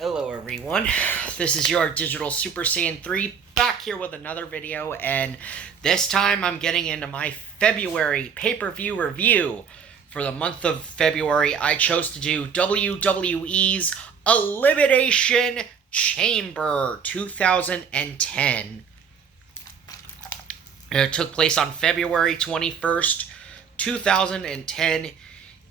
Hello everyone, this is your Digital Super Saiyan 3 back here with another video, and this time I'm getting into my February pay-per-view review. For the month of February, I chose to do WWE's Elimination Chamber 2010. It took place on February 21st, 2010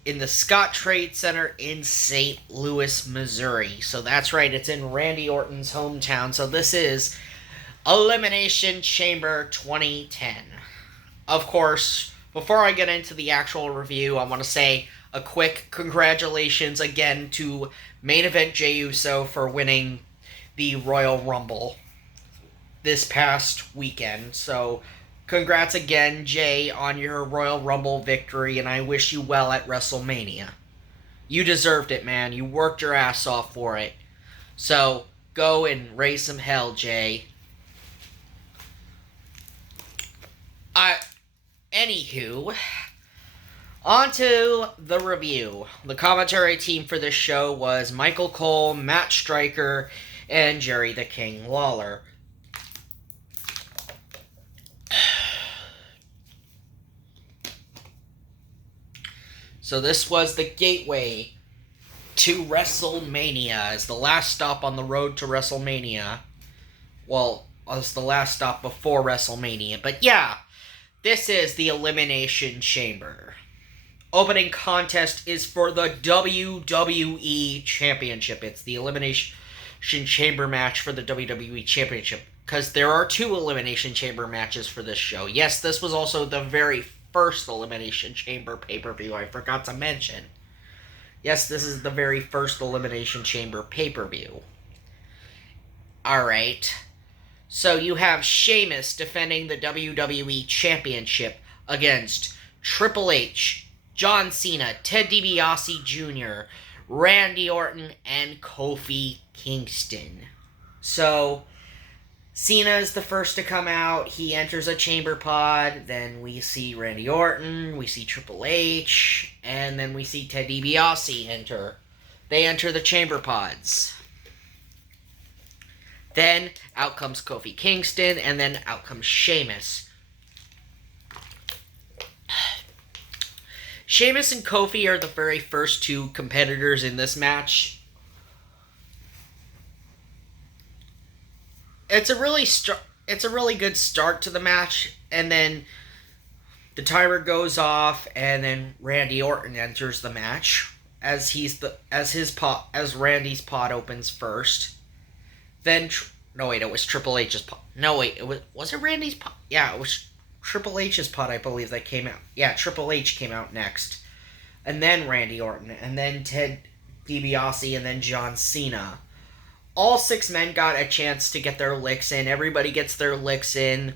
in the Scott Trade Center in St. Louis, Missouri. So that's right, it's in Randy Orton's hometown. So this is Elimination Chamber 2010. Of course, before I get into the actual review, I want to say a quick congratulations again to Main Event Jey Uso for winning the Royal Rumble this past weekend. So congrats again, Jay, on your Royal Rumble victory, and I wish you well at WrestleMania. You deserved it, man. You worked your ass off for it. So, go and raise some hell, Jay. Anywho, on to the review. The commentary team for this show was Michael Cole, Matt Stryker, and Jerry the King Lawler. So this was the gateway to WrestleMania, as the last stop on the road to WrestleMania. Well, as the last stop before WrestleMania. But yeah, this is the Elimination Chamber. Opening contest is for the WWE Championship. It's the Elimination Chamber match for the WWE Championship, because there are two Elimination Chamber matches for this show. Yes, this was also the very first Elimination Chamber pay-per-view I forgot to mention. Yes, this is the very first Elimination Chamber pay-per-view. Alright. So you have Sheamus defending the WWE Championship against Triple H, John Cena, Ted DiBiase Jr., Randy Orton, and Kofi Kingston. So Cena is the first to come out. He enters a chamber pod. Then we see Randy Orton. We see Triple H. And then we see Ted DiBiase enter. They enter the chamber pods. Then out comes Kofi Kingston. And then out comes Sheamus. Sheamus and Kofi are the very first two competitors in this match. It's a really good start to the match, and then the timer goes off, and then Randy Orton enters the match as Randy's pod opens first. Then it was Triple H's pod. Was it Randy's pod? Yeah, it was Triple H's pod, I believe, that came out. Yeah, Triple H came out next, and then Randy Orton, and then Ted DiBiase, and then John Cena. All six men got a chance to get their licks in. Everybody gets their licks in.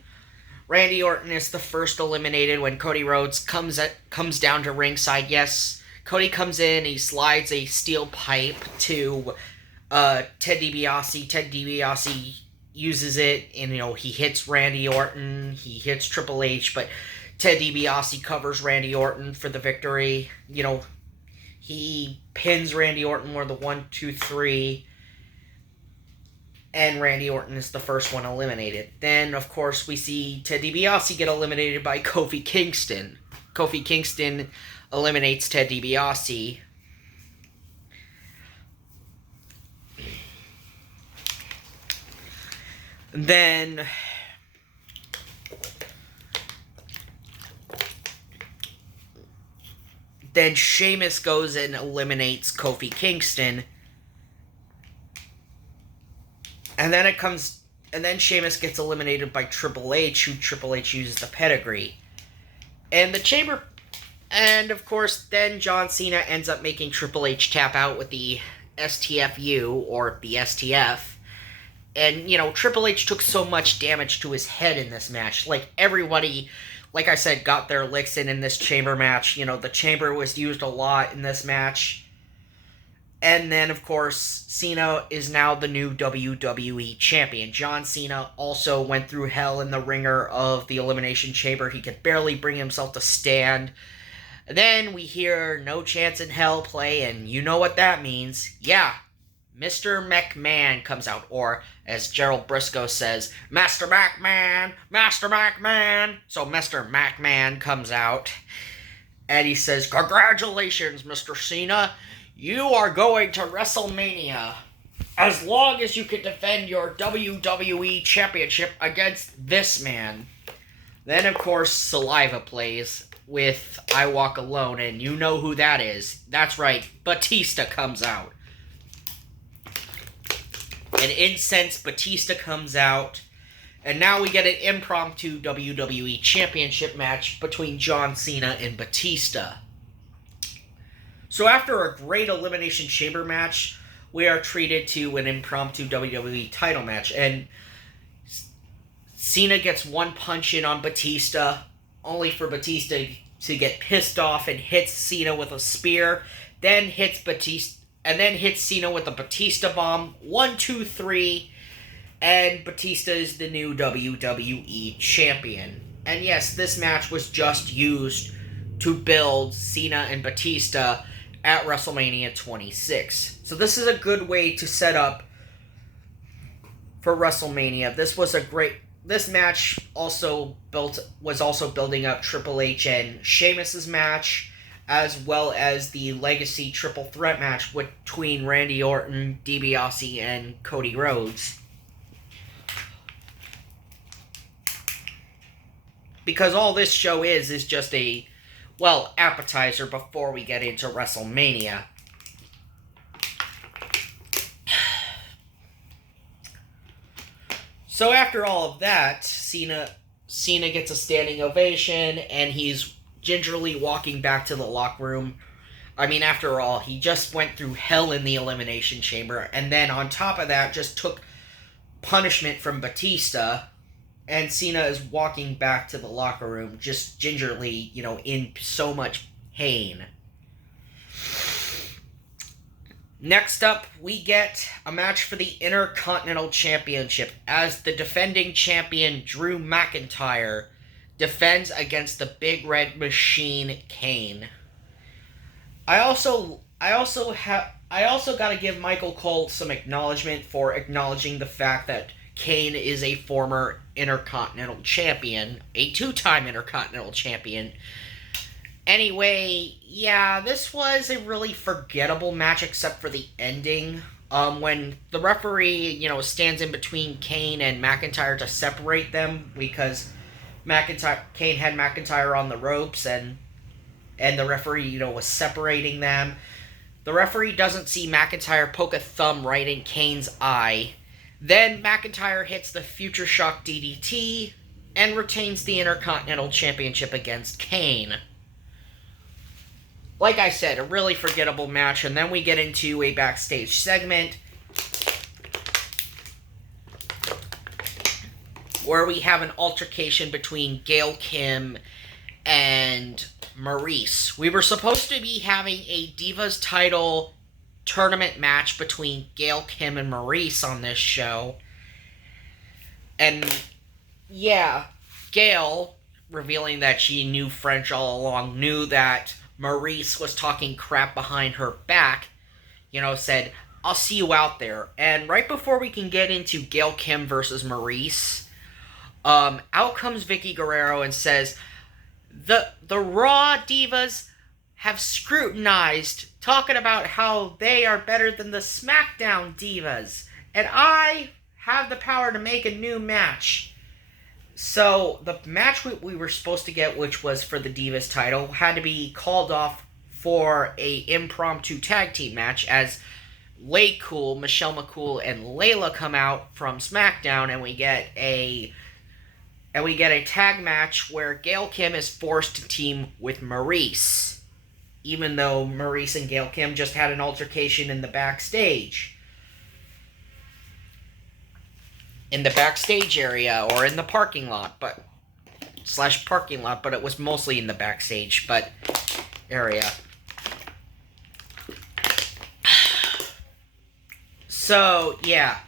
Randy Orton is the first eliminated when Cody Rhodes comes down to ringside. Yes, Cody comes in, he slides a steel pipe to Ted DiBiase. Ted DiBiase uses it, and he hits Randy Orton. He hits Triple H, but Ted DiBiase covers Randy Orton for the victory. He pins Randy Orton with the 1, 2, 3. And Randy Orton is the first one eliminated. Then, of course, we see Ted DiBiase get eliminated by Kofi Kingston. Kofi Kingston eliminates Ted DiBiase. Then Sheamus goes and eliminates Kofi Kingston. And then Sheamus gets eliminated by Triple H, who Triple H uses the pedigree. And of course, then John Cena ends up making Triple H tap out with the STFU, or the STF. And, Triple H took so much damage to his head in this match. Everybody, like I said, got their licks in this chamber match. The chamber was used a lot in this match. And then, of course, Cena is now the new WWE Champion. John Cena also went through hell in the ringer of the Elimination Chamber. He could barely bring himself to stand. And then we hear No Chance in Hell play, and you know what that means. Yeah, Mr. McMahon comes out, or as Gerald Briscoe says, Master McMahon, Master McMahon. So Mr. McMahon comes out, and he says, congratulations, Mr. Cena. You are going to WrestleMania. As long as you can defend your WWE Championship against this man. Then, of course, Saliva plays with I Walk Alone, and you know who that is. That's right, Batista comes out. And Incense Batista comes out. And now we get an impromptu WWE Championship match between John Cena and Batista. So after a great Elimination Chamber match, we are treated to an impromptu WWE title match. And Cena gets one punch in on Batista, only for Batista to get pissed off and hits Cena with a spear, then hits Cena with a Batista bomb. 1, 2, 3, and Batista is the new WWE champion. And yes, this match was just used to build Cena and Batista at WrestleMania 26. So this is a good way to set up for WrestleMania. This match was also building up Triple H and Sheamus's match, as well as the Legacy Triple Threat match between Randy Orton, DiBiase, and Cody Rhodes. Because all this show is just a, appetizer before we get into WrestleMania. So after all of that, Cena gets a standing ovation, and he's gingerly walking back to the locker room. I mean, after all, he just went through hell in the Elimination Chamber, and then on top of that, just took punishment from Batista, and Cena is walking back to the locker room, just gingerly, in so much pain. Next up, we get a match for the Intercontinental Championship, as the defending champion Drew McIntyre defends against the Big Red Machine, Kane. I also gotta give Michael Cole some acknowledgement for acknowledging the fact that Kane is a former Intercontinental Champion, a 2-time Intercontinental Champion. Anyway, yeah, this was a really forgettable match except for the ending. When the referee, stands in between Kane and McIntyre to separate them, because Kane had McIntyre on the ropes, and the referee, was separating them. The referee doesn't see McIntyre poke a thumb right in Kane's eye. Then McIntyre hits the Future Shock DDT and retains the Intercontinental Championship against Kane. Like I said, a really forgettable match, and then we get into a backstage segment where we have an altercation between Gail Kim and Maurice. We were supposed to be having a Divas title tournament match between Gail Kim and Maurice on this show. And yeah, Gail, revealing that she knew French all along, knew that Maurice was talking crap behind her back, said, I'll see you out there. And right before we can get into Gail Kim versus Maurice, out comes Vicky Guerrero and says, the Raw Divas have scrutinized, talking about how they are better than the SmackDown Divas, and I have the power to make a new match. So, the match we were supposed to get, which was for the Divas title, had to be called off for a impromptu tag team match, as Michelle McCool, and Layla come out from SmackDown, and we get a tag match where Gail Kim is forced to team with Maurice, even though Maurice and Gail Kim just had an altercation in the backstage. In the backstage area, or in the parking lot, but it was mostly in the backstage, area. So, yeah.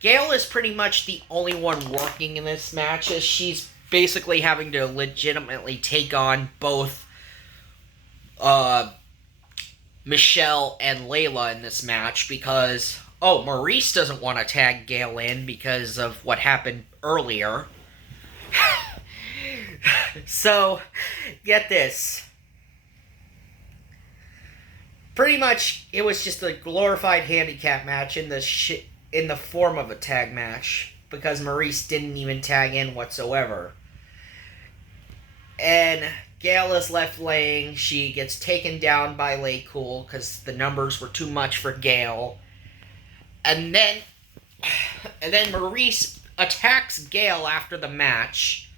Gail is pretty much the only one working in this match, as she's basically having to legitimately take on both Michelle and Layla in this match, because Oh, Maurice doesn't want to tag Gale in because of what happened earlier. So, get this. Pretty much, it was just a glorified handicap match in the form of a tag match because Maurice didn't even tag in whatsoever. And Gale is left laying. She gets taken down by Lay Cool because the numbers were too much for Gale. And then Maurice attacks Gale after the match.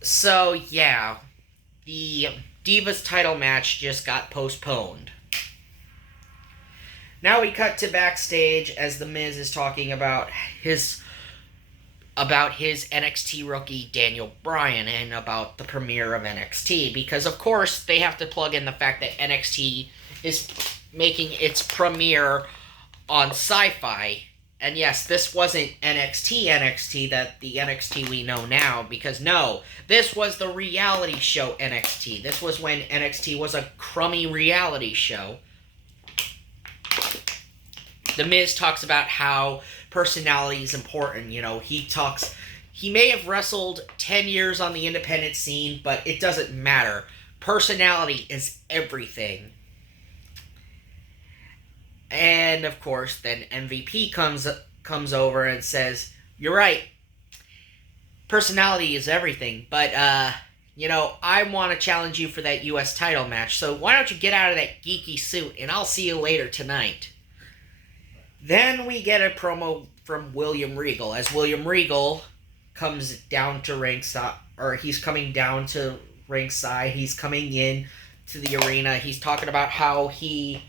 So, yeah, the Divas title match just got postponed. Now we cut to backstage as The Miz is talking about his NXT rookie Daniel Bryan and about the premiere of NXT, because of course they have to plug in the fact that NXT is making its premiere on Sci-Fi. And yes, this wasn't NXT that the NXT we know now, because no, this was the reality show NXT. This was when NXT was a crummy reality show. The Miz talks about how personality is important. You know, he may have wrestled 10 years on the independent scene, but it doesn't matter. Personality is everything. And, of course, then MVP comes over and says, "You're right. Personality is everything. But, I want to challenge you for that U.S. title match. So why don't you get out of that geeky suit, and I'll see you later tonight." Then we get a promo from William Regal, as William Regal comes down to ringside, or he's coming down to ringside. He's coming in to the arena. He's talking about how he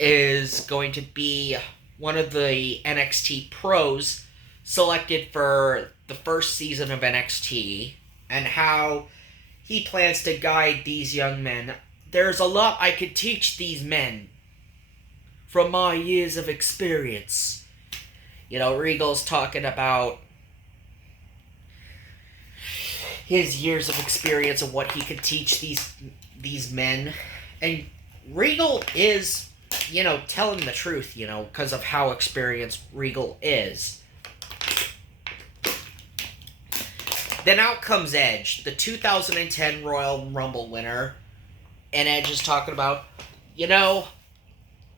is going to be one of the NXT pros selected for the first season of NXT, and how he plans to guide these young men. "There's a lot I could teach these men from my years of experience." You know, Regal's talking about his years of experience and what he could teach these men. And Regal is, telling the truth, because of how experienced Regal is. Then out comes Edge, the 2010 Royal Rumble winner. And Edge is talking about,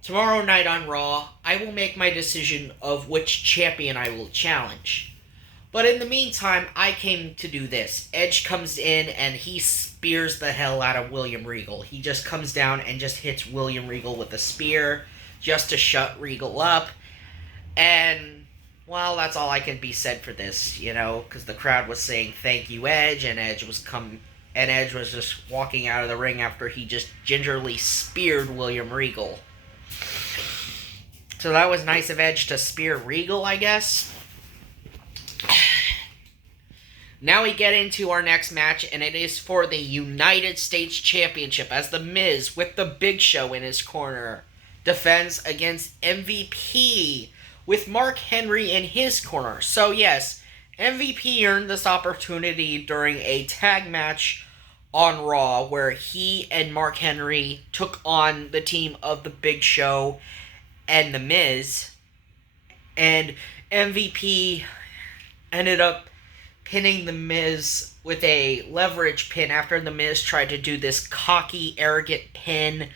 tomorrow night on Raw, I will make my decision of which champion I will challenge. But in the meantime, I came to do this. Edge comes in and he spears the hell out of William Regal. He just comes down and just hits William Regal with a spear just to shut Regal up. And, well, that's all I can be said for this, because the crowd was saying thank you, Edge, and Edge was just walking out of the ring after he just gingerly speared William Regal. So that was nice of Edge to spear Regal, I guess. Now we get into our next match, and it is for the United States Championship, as The Miz, with the Big Show in his corner, defends against MVP with Mark Henry in his corner. So yes, MVP earned this opportunity during a tag match on Raw, where he and Mark Henry took on the team of the Big Show and The Miz, and MVP ended up pinning The Miz with a leverage pin after The Miz tried to do this cocky, arrogant pin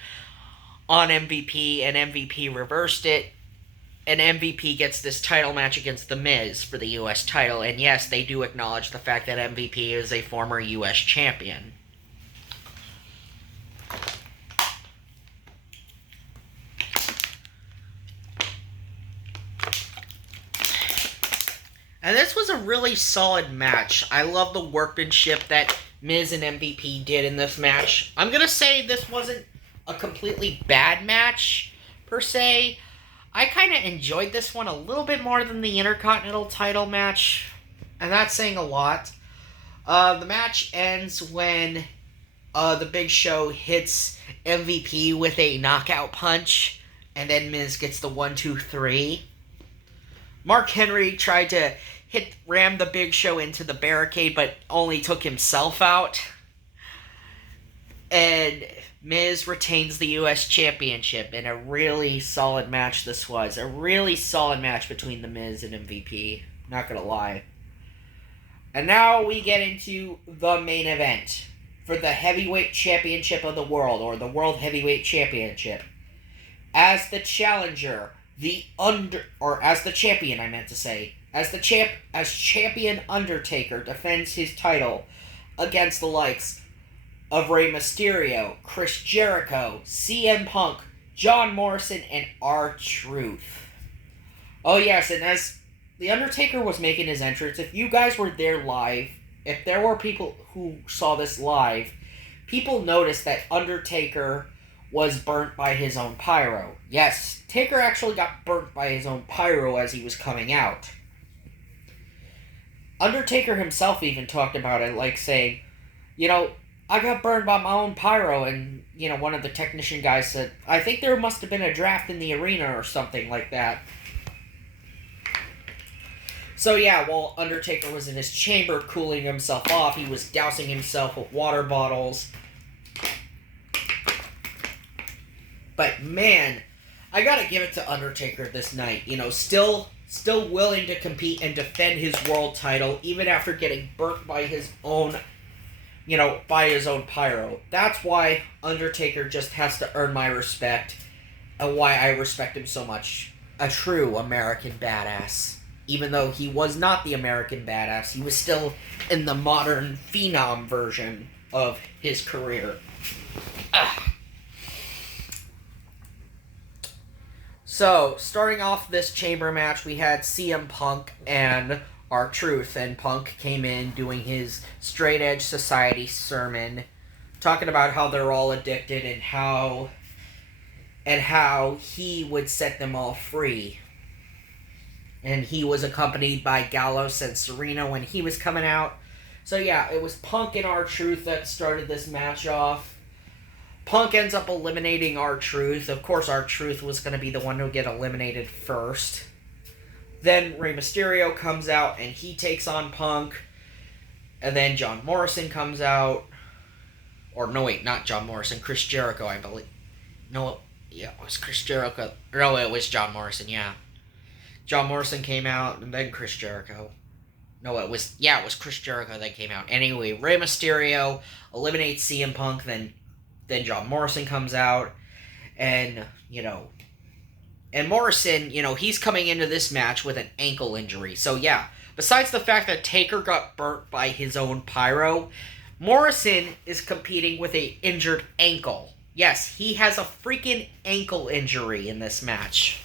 on MVP, and MVP reversed it, and MVP gets this title match against The Miz for the U.S. title. And yes, they do acknowledge the fact that MVP is a former U.S. champion. And this was a really solid match. I love the workmanship that Miz and MVP did in this match. I'm going to say this wasn't a completely bad match, per se. I kind of enjoyed this one a little bit more than the Intercontinental title match. And that's saying a lot. The match ends when the Big Show hits MVP with a knockout punch. And then Miz gets the 1-2-3. Mark Henry tried to ram the Big Show into the barricade, but only took himself out. And Miz retains the U.S. Championship in a really solid match this was. A really solid match between The Miz and MVP. Not gonna lie. And now we get into the main event for the Heavyweight Championship of the World, or the World Heavyweight Championship. As the challenger, as the champion, I meant to say. As champion Undertaker defends his title against the likes of Rey Mysterio, Chris Jericho, CM Punk, John Morrison, and R-Truth. Oh yes, and as The Undertaker was making his entrance, if you guys were there live, if there were people who saw this live, people noticed that Undertaker was burnt by his own pyro. Yes, Taker actually got burnt by his own pyro as he was coming out. Undertaker himself even talked about it, like saying, I got burned by my own pyro, and, one of the technician guys said, I think there must have been a draft in the arena or something like that. So yeah, while Undertaker was in his chamber cooling himself off, he was dousing himself with water bottles. But man, I gotta give it to Undertaker this night. Still willing to compete and defend his world title, even after getting burnt by his own pyro. That's why Undertaker just has to earn my respect, and why I respect him so much. A true American badass. Even though he was not the American badass, he was still in the modern phenom version of his career. Ugh. So, starting off this chamber match, we had CM Punk and R-Truth, and Punk came in doing his straight edge society sermon, talking about how they're all addicted and how he would set them all free. And he was accompanied by Gallows and Serena when he was coming out. So yeah, it was Punk and R-Truth that started this match off. Punk ends up eliminating R-Truth. Of course, R-Truth was going to be the one to get eliminated first. Then Rey Mysterio comes out and he takes on Punk. And then John Morrison comes out. Or no, wait, not John Morrison. Chris Jericho, I believe. No, yeah, it was Chris Jericho. No, it was John Morrison, yeah. John Morrison came out, and then Chris Jericho. No, it was Chris Jericho that came out. Anyway, Rey Mysterio eliminates CM Punk, then John Morrison comes out, and Morrison, he's coming into this match with an ankle injury. So yeah, besides the fact that Taker got burnt by his own pyro, Morrison is competing with an injured ankle. Yes, he has a freaking ankle injury in this match.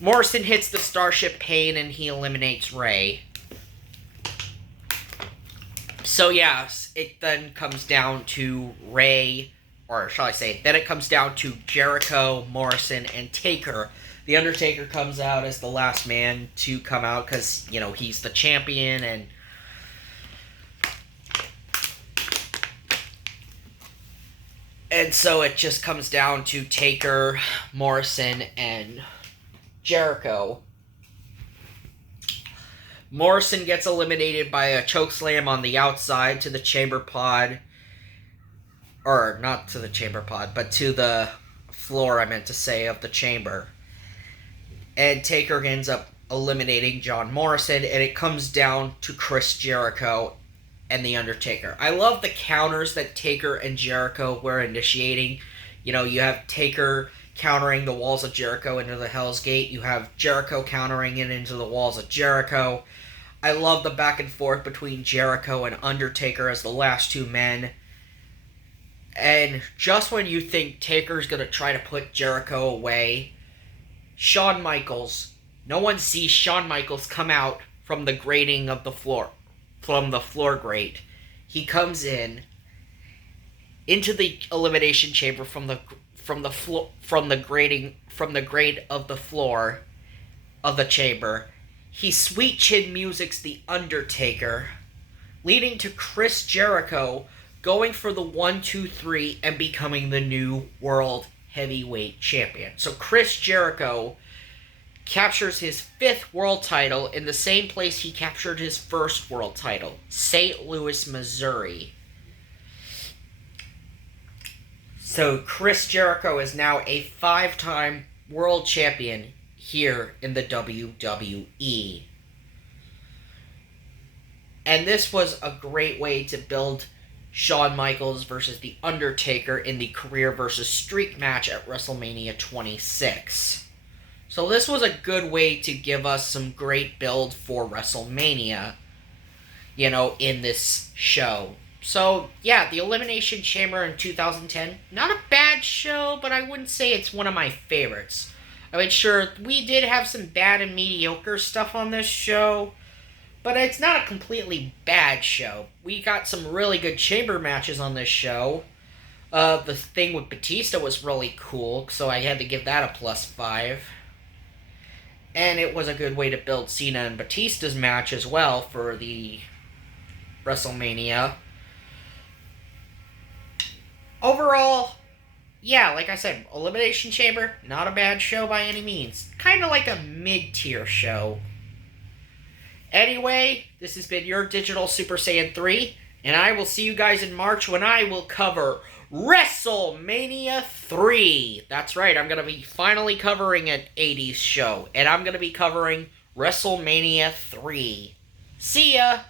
Morrison hits the Starship Pain and he eliminates Rey. So yeah, it then comes down to Rey, or shall I say, then it comes down to Jericho, Morrison, and Taker. The Undertaker comes out as the last man to come out because, he's the champion, and so it just comes down to Taker, Morrison, and Jericho. Morrison gets eliminated by a chokeslam on the outside to the chamber pod. Or, not to the chamber pod, but to the floor, I meant to say, of the chamber. And Taker ends up eliminating John Morrison, and it comes down to Chris Jericho and The Undertaker. I love the counters that Taker and Jericho were initiating. You have Taker countering the walls of Jericho into the Hell's Gate. You have Jericho countering it into the walls of Jericho. I love the back and forth between Jericho and Undertaker as the last two men. And just when you think Taker's going to try to put Jericho away, Shawn Michaels, no one sees Shawn Michaels come out from the grating of the floor, from the floor grate. He comes into the elimination chamber from the grate of the floor of the chamber. He sweet chin musics The Undertaker, leading to Chris Jericho going for the 1-2-3 and becoming the new World Heavyweight Champion. So Chris Jericho captures his 5th world title in the same place he captured his first world title, St. Louis, Missouri. So Chris Jericho is now a 5-time world champion here in the WWE. And this was a great way to build Shawn Michaels versus The Undertaker in the career versus streak match at WrestleMania 26. So this was a good way to give us some great build for WrestleMania, in this show. So, yeah, the Elimination Chamber in 2010, not a bad show, but I wouldn't say it's one of my favorites. I mean, sure, we did have some bad and mediocre stuff on this show, but it's not a completely bad show. We got some really good chamber matches on this show. The thing with Batista was really cool, so I had to give that a +5. And it was a good way to build Cena and Batista's match as well for the WrestleMania. Overall, yeah, like I said, Elimination Chamber, not a bad show by any means. Kind of like a mid-tier show. Anyway, this has been your Digital Super Saiyan 3, and I will see you guys in March when I will cover WrestleMania 3. That's right, I'm going to be finally covering an 80s show, and I'm going to be covering WrestleMania 3. See ya!